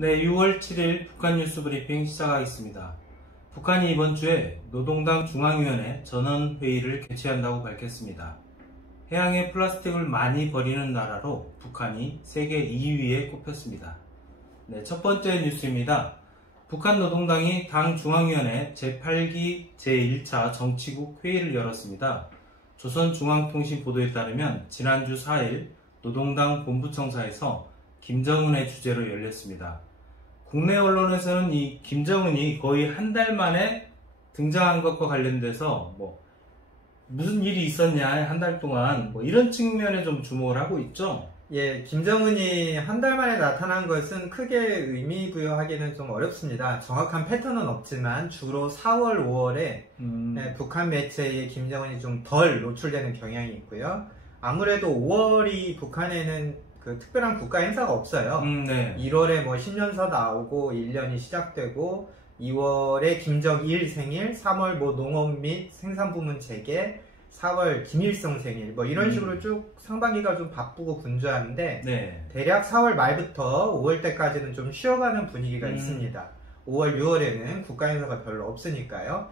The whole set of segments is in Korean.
네, 6월 7일 북한 뉴스 브리핑 시작하겠습니다. 북한이 이번 주에 노동당 중앙위원회 전원회의를 개최한다고 밝혔습니다. 해양에 플라스틱을 많이 버리는 나라로 북한이 세계 2위에 꼽혔습니다. 네, 첫 번째 뉴스입니다. 북한 노동당이 당 중앙위원회 제8기 제1차 정치국 회의를 열었습니다. 조선중앙통신 보도에 따르면 지난주 4일 노동당 본부청사에서 김정은의 주재로 열렸습니다. 국내 언론에서는 이 김정은이 거의 한 달 만에 등장한 것과 관련돼서 무슨 일이 있었냐, 한 달 동안 이런 측면에 좀 주목을 하고 있죠. 예, 김정은이 한 달 만에 나타난 것은 크게 의미 부여하기는 좀 어렵습니다. 정확한 패턴은 없지만 주로 4월, 5월에 북한 매체에 김정은이 좀 덜 노출되는 경향이 있고요. 아무래도 5월이 북한에는 특별한 국가 행사가 없어요. 네. 1월에 신년사 나오고 1년이 시작되고 2월에 김정일 생일, 3월 농업 및 생산부문 재개, 4월 김일성 생일 이런 식으로 쭉 상반기가 좀 바쁘고 분주한데 네. 대략 4월 말부터 5월 때까지는 좀 쉬어가는 분위기가 있습니다. 5월, 6월에는 국가 행사가 별로 없으니까요.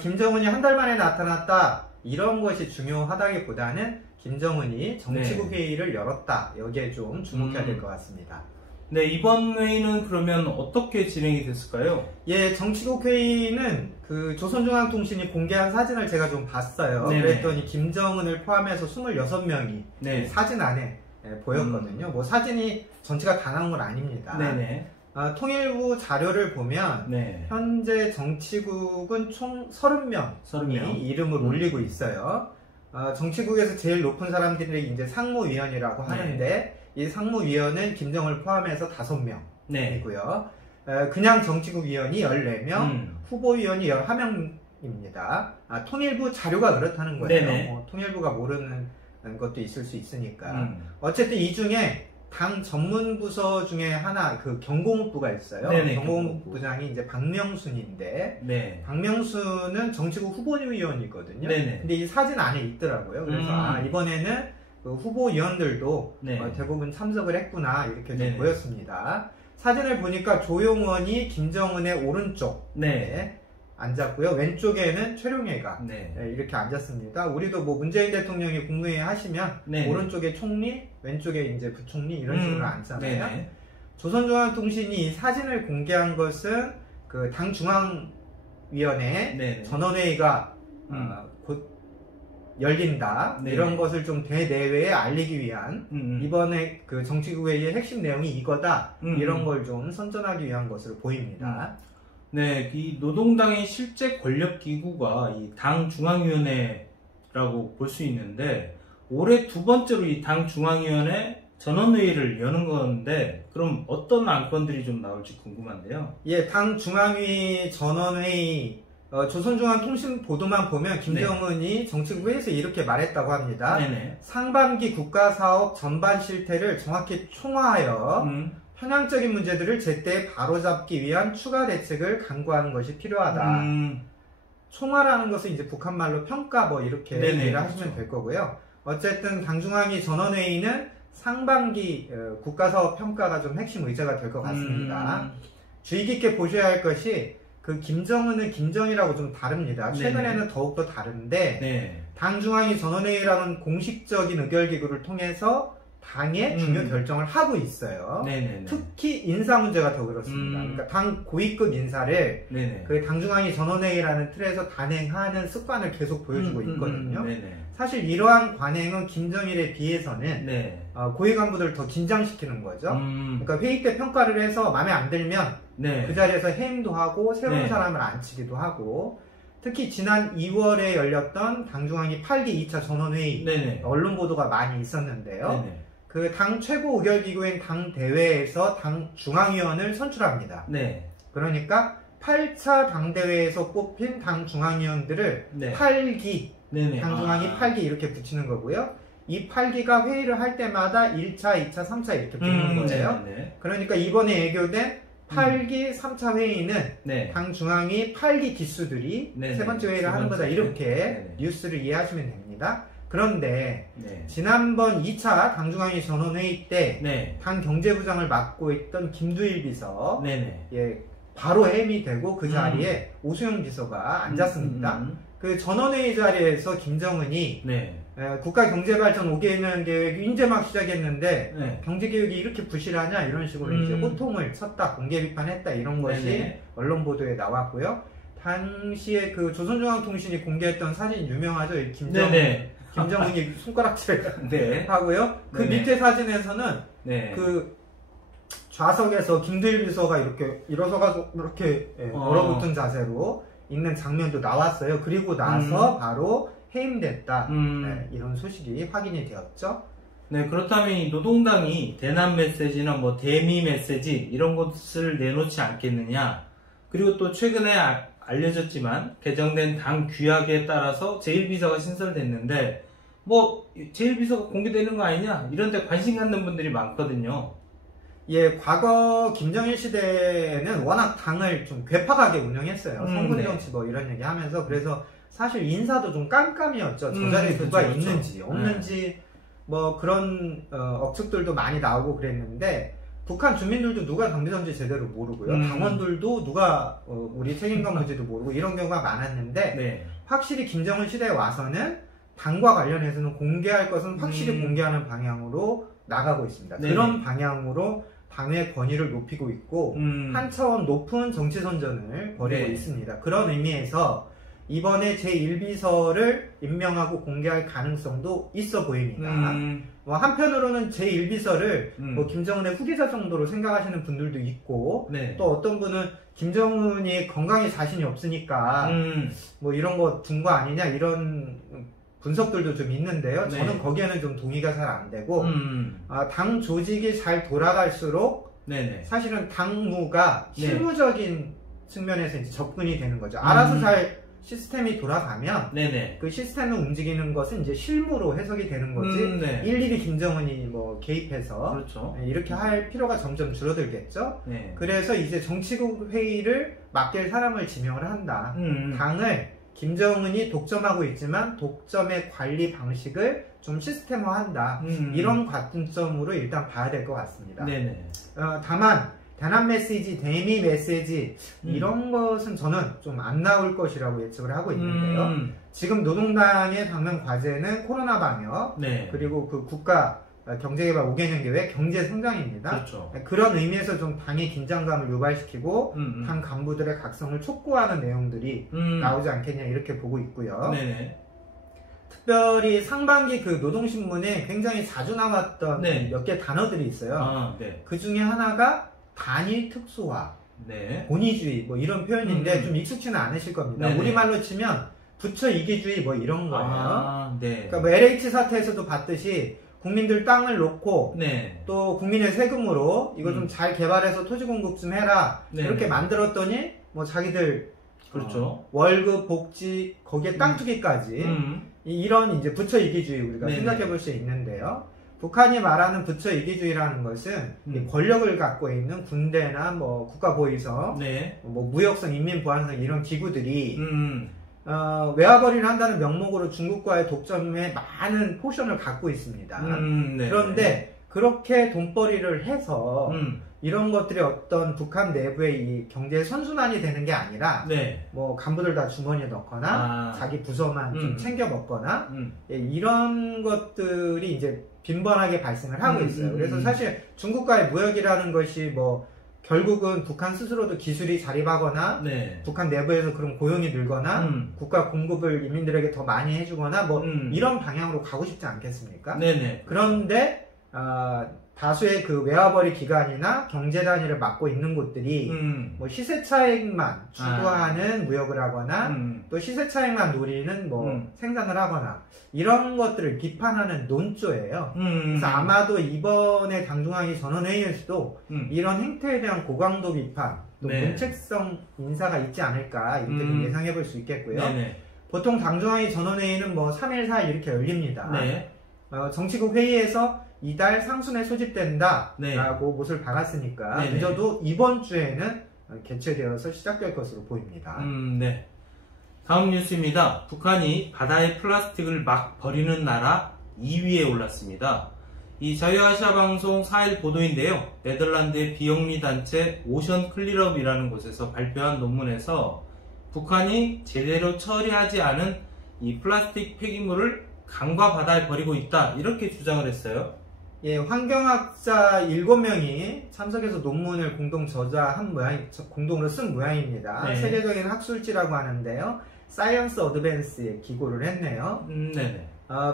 김정은이 한 달 만에 나타났다 이런 것이 중요하다기보다는 김정은이 정치국 회의를 열었다, 여기에 좀 주목해야 될 것 같습니다. 네, 이번 회의는 그러면 어떻게 진행이 됐을까요? 예, 정치국 회의는 조선중앙통신이 공개한 사진을 제가 좀 봤어요. 네네. 그랬더니 김정은을 포함해서 26명이 네. 사진 안에 보였거든요. 사진이 전체가 다 나온 건 아닙니다. 네네. 통일부 자료를 보면 네. 현재 정치국은 총 30명이 이름을 올리고 있어요. 정치국에서 제일 높은 사람들이 이제 상무위원이라고 하는데 이 상무위원은 김정을 포함해서 5명이고요. 네. 그냥 정치국 위원이 14명, 후보위원이 11명입니다. 통일부 자료가 그렇다는 거예요. 통일부가 모르는 것도 있을 수 있으니까. 어쨌든 이 중에 당 전문부서 중에 하나, 경공업부가 있어요. 경공업부장이 이제 박명순인데, 네. 박명순은 정치국 후보위원이거든요. 네네. 근데 이 사진 안에 있더라고요. 그래서 이번에는 후보위원들도 대부분 참석을 했구나, 이렇게 좀 보였습니다. 사진을 보니까 조용원이 김정은의 오른쪽에 앉았고요. 왼쪽에는 최룡해가 이렇게 앉았습니다. 우리도 문재인 대통령이 국무회의 하시면 오른쪽에 총리, 왼쪽에 이제 부총리 이런 식으로 앉잖아요. 조선중앙통신이 이 사진을 공개한 것은 당 중앙위원회 전원회의가 곧 열린다, 이런 것을 좀 대내외에 알리기 위한 이번에 정치국 회의의 핵심 내용이 이거다, 이런 걸 좀 선전하기 위한 것으로 보입니다. 네, 이 노동당의 실제 권력기구가 이 당 중앙위원회라고 볼 수 있는데, 올해 두 번째로 이 당 중앙위원회 전원회의를 여는 건데, 그럼 어떤 안건들이 좀 나올지 궁금한데요. 예, 당 중앙위 전원회의, 조선중앙통신 보도만 보면 김정은이 정치국 회의에서 이렇게 말했다고 합니다. 상반기 국가사업 전반 실태를 정확히 총화하여 편향적인 문제들을 제때 바로잡기 위한 추가 대책을 강구하는 것이 필요하다. 총화라는 것은 이제 북한말로 평가 이렇게 이해를 하시면 될 거고요. 어쨌든 당중앙위 전원회의는 상반기 국가사업 평가가 좀 핵심 의제가 될 것 같습니다. 주의 깊게 보셔야 할 것이 김정은은 김정이라고 좀 다릅니다. 최근에는 더욱더 다른데 당중앙위 전원회의라는 공식적인 의결기구를 통해서 당의 중요 결정을 하고 있어요. 특히 인사 문제가 더 그렇습니다. 그러니까 당 고위급 인사를 당중앙위 전원회의라는 틀에서 단행하는 습관을 계속 보여주고 있거든요. 사실 이러한 관행은 김정일에 비해서는 고위 간부들을 더 긴장시키는 거죠. 그러니까 회의 때 평가를 해서 마음에 안 들면 그 자리에서 해임도 하고 새로운 사람을 앉히기도 하고, 특히 지난 2월에 열렸던 당중앙위 8기 2차 전원회의 언론 보도가 많이 있었는데요. 당 최고 의결기구인 당대회에서 당 중앙위원을 선출합니다. 그러니까 8차 당대회에서 뽑힌 당 중앙위원들을 8기, 당중앙위 8기 이렇게 붙이는 거고요. 이 8기가 회의를 할 때마다 1차, 2차, 3차 이렇게 붙는 거예요. 그러니까 이번에 예교된 8기 3차 회의는 당 중앙위 8기 기수들이 세 번째 회의를 하는 거다, 이렇게 뉴스를 이해하시면 됩니다. 그런데 지난번 2차 당중앙위 전원회의 때 당 경제부장을 맡고 있던 김두일 비서 바로 해임이 되고 그 자리에 오수영 비서가 앉았습니다. 그 전원회의 자리에서 김정은이 국가경제발전 5개년 계획이 이제 막 시작했는데 경제개혁이 이렇게 부실하냐 이런 식으로 이제 호통을 쳤다, 공개 비판했다 이런 것이 언론 보도에 나왔고요. 당시에 그 조선중앙통신이 공개했던 사진 유명하죠. 김정은이 손가락질 하고요. 그 밑에 사진에서는 그 좌석에서 김두일 비서가 이렇게 일어서가지고 이렇게 얼어붙은 자세로 있는 장면도 나왔어요. 그리고 나서 바로 해임됐다. 이런 소식이 확인이 되었죠. 네, 그렇다면 이 노동당이 대남 메시지나 뭐 대미 메시지 이런 것을 내놓지 않겠느냐. 그리고 또 최근에 알려졌지만 개정된 당 규약에 따라서 제1비서가 신설됐는데 뭐 제1비서가 공개되는 거 아니냐 이런데 관심 갖는 분들이 많거든요. 과거 김정일 시대에는 워낙 당을 좀 괴팍하게 운영했어요. 성군정치 뭐 이런 얘기 하면서. 그래서 사실 인사도 좀 깜깜이었죠. 저 자리에 누가 있는지 없는지 뭐 그런 억측들도 많이 나오고 그랬는데 북한 주민들도 누가 당비서인지 제대로 모르고요. 당원들도 누가 우리 책임감무지도 모르고 이런 경우가 많았는데 확실히 김정은 시대에 와서는 당과 관련해서는 공개할 것은 확실히 공개하는 방향으로 나가고 있습니다. 그런 방향으로 당의 권위를 높이고 있고 한 차원 높은 정치 선전을 벌이고 있습니다. 그런 의미에서 이번에 제1비서를 임명하고 공개할 가능성도 있어 보입니다. 한편으로는 제1비서를 뭐 김정은의 후계자 정도로 생각하시는 분들도 있고 또 어떤 분은 김정은이 건강에 자신이 없으니까 뭐 이런 거 둔 거 아니냐 이런 분석들도 좀 있는데요. 저는 거기에는 좀 동의가 잘 안 되고 당 조직이 잘 돌아갈수록 사실은 당무가 실무적인 측면에서 이제 접근이 되는 거죠. 알아서 잘 시스템이 돌아가면 그 시스템을 움직이는 것은 이제 실무로 해석이 되는 거지 일일이 김정은이 뭐 개입해서 이렇게 할 필요가 점점 줄어들겠죠. 그래서 이제 정치국 회의를 맡길 사람을 지명을 한다. 당을 김정은이 독점하고 있지만 독점의 관리 방식을 좀 시스템화한다. 이런 관점으로 일단 봐야 될 것 같습니다. 다만 대남 메시지, 대미 메시지 이런 것은 저는 좀 안 나올 것이라고 예측을 하고 있는데요. 지금 노동당의 당면 과제는 코로나 방역 그리고 그 국가 경제개발 5개년 계획 경제 성장입니다. 그런 의미에서 좀 당의 긴장감을 유발시키고 당 간부들의 각성을 촉구하는 내용들이 나오지 않겠냐 이렇게 보고 있고요. 특별히 상반기 그 노동신문에 굉장히 자주 나왔던 몇 개 단어들이 있어요. 그 중에 하나가 단일 특수화, 본위주의 뭐 이런 표현인데 좀 익숙치는 않으실 겁니다. 우리말로 치면 부처 이기주의 뭐 이런 거예요. 그러니까 뭐 LH 사태에서도 봤듯이 국민들 땅을 놓고 또 국민의 세금으로 이거 좀 잘 개발해서 토지 공급 좀 해라 이렇게 만들었더니 뭐 자기들 월급, 복지, 거기에 땅 투기까지 이런 이제 부처 이기주의 우리가 생각해 볼 수 있는데요. 북한이 말하는 부처 이기주의라는 것은 권력을 갖고 있는 군대나 뭐 국가보위성, 뭐 무역성, 인민보안성 이런 기구들이 외화벌이를 한다는 명목으로 중국과의 독점에 많은 포션을 갖고 있습니다. 그런데 그렇게 돈벌이를 해서 이런 것들이 어떤 북한 내부의 이 경제 선순환이 되는 게 아니라 뭐 간부들 다 주머니에 넣거나 자기 부서만 좀 챙겨 먹거나 이런 것들이 이제 빈번하게 발생을 하고 있어요. 그래서 사실 중국과의 무역이라는 것이 뭐 결국은 북한 스스로도 기술이 자립하거나 북한 내부에서 그런 고용이 늘거나 국가 공급을 인민들에게 더 많이 해주거나 뭐 이런 방향으로 가고 싶지 않겠습니까? 그런데 다수의 그 외화벌이 기관이나 경제 단위를 맡고 있는 곳들이 뭐 시세 차익만 추구하는 무역을 하거나 또 시세 차익만 노리는 뭐 생산을 하거나 이런 것들을 비판하는 논조예요. 그래서 아마도 이번에 당중앙위 전원회의에서도 이런 행태에 대한 고강도 비판, 또 문책성 인사가 있지 않을까 이렇게 좀 예상해 볼 수 있겠고요. 보통 당중앙위 전원회의는 뭐 3일, 4일 이렇게 열립니다. 정치국 회의에서 이달 상순에 소집된다 라고 못을 박았으니까 늦어도 이번 주에는 개최되어서 시작될 것으로 보입니다. 다음 뉴스입니다. 북한이 바다에 플라스틱을 막 버리는 나라 2위에 올랐습니다. 이 자유아시아 방송 4일 보도인데요. 네덜란드의 비영리 단체 오션 클리럽이라는 곳에서 발표한 논문에서 북한이 제대로 처리하지 않은 이 플라스틱 폐기물을 강과 바다에 버리고 있다, 이렇게 주장을 했어요. 예, 환경학자 7명이 참석해서 논문을 공동으로 쓴 모양입니다. 네. 세계적인 학술지라고 하는데요. 사이언스 어드밴스에 기고를 했네요. 네네.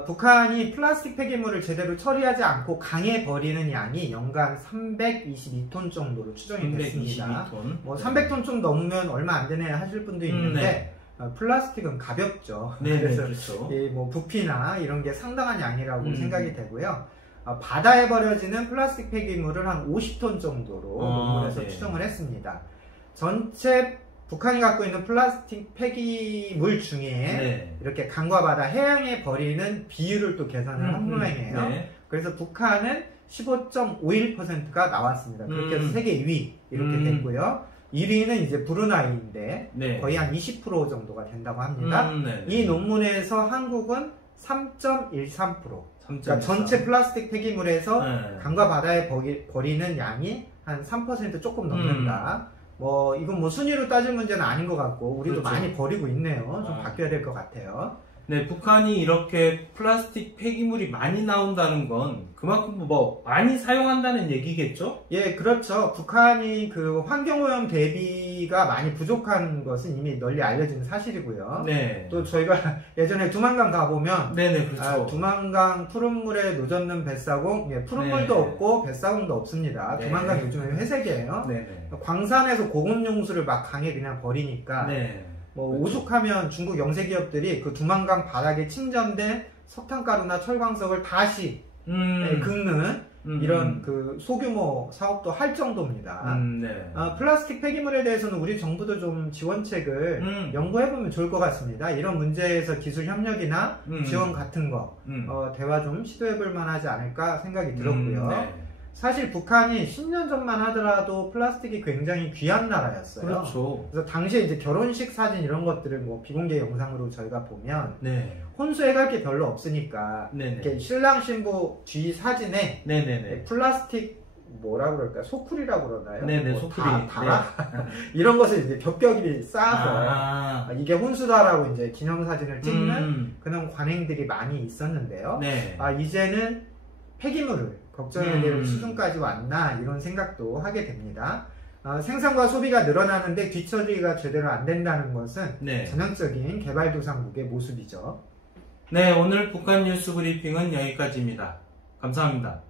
북한이 플라스틱 폐기물을 제대로 처리하지 않고 강에 버리는 양이 연간 322톤 정도로 추정이 됐습니다. 322톤. 뭐 300톤 좀 넘으면 얼마 안 되네 하실 분도 있는데 플라스틱은 가볍죠. 네, 그래서 그렇죠. 뭐 부피나 이런 게 상당한 양이라고 생각이 되고요. 바다에 버려지는 플라스틱 폐기물을 한 50톤 정도로 논문에서 네. 추정을 했습니다. 전체 북한이 갖고 있는 플라스틱 폐기물 중에 네. 이렇게 강과 바다, 해양에 버리는 비율을 또 계산을 한 모양이에요. 네. 그래서 북한은 15.51%가 나왔습니다. 그렇게 해서 세계 2위 이렇게 됐고요. 1위는 이제 브루나이인데 네. 거의 한 20% 정도가 된다고 합니다. 네. 이 논문에서 한국은 3.13%. 그러니까 전체 플라스틱 폐기물에서 강과 바다에 버리는 양이 한 3% 조금 넘는다. 뭐 이건 뭐 순위로 따질 문제는 아닌 것 같고 우리도 그렇죠. 많이 버리고 있네요. 좀 바뀌어야 될 것 같아요. 네, 북한이 이렇게 플라스틱 폐기물이 많이 나온다는 건 그만큼 뭐 많이 사용한다는 얘기겠죠? 예, 그렇죠. 북한이 그 환경오염 대비가 많이 부족한 것은 이미 널리 알려진 사실이고요. 네. 또 저희가 예전에 두만강 가보면 네네, 그렇죠. 두만강 푸른물에 노젓는 뱃사공, 푸른물도 네. 없고 뱃사공도 없습니다. 네. 두만강 요즘에 회색이에요. 네네. 광산에서 고급용수를 막 강에 그냥 버리니까 네. 뭐 오죽하면 중국 영세 기업들이 그 두만강 바닥에 침전된 석탄가루나 철광석을 다시 긁는 이런 그 소규모 사업도 할 정도입니다. 네. 플라스틱 폐기물에 대해서는 우리 정부도 좀 지원책을 연구해보면 좋을 것 같습니다. 이런 문제에서 기술 협력이나 지원 같은 거 대화 좀 시도해볼 만하지 않을까 생각이 들었고요. 네. 사실 북한이 10년 전만 하더라도 플라스틱이 굉장히 귀한 나라였어요. 그렇죠. 그래서 당시에 이제 결혼식 사진 이런 것들을 뭐 비공개 영상으로 저희가 보면 네. 혼수해갈 게 별로 없으니까 네네. 이렇게 신랑 신부 뒤 사진에 네네네. 플라스틱 뭐라 그럴까 소쿠리라고 그러나요? 네네, 뭐 소쿠리. 달아? 이런 것을 이제 겹겹이 쌓아서 이게 혼수다라고 이제 기념사진을 찍는 그런 관행들이 많이 있었는데요. 네. 이제는 폐기물을 걱정해야 될 수준까지 왔나 이런 생각도 하게 됩니다. 생산과 소비가 늘어나는데 뒤처리가 제대로 안 된다는 것은 전형적인 개발도상국의 모습이죠. 네, 오늘 북한 뉴스 브리핑은 여기까지입니다. 감사합니다.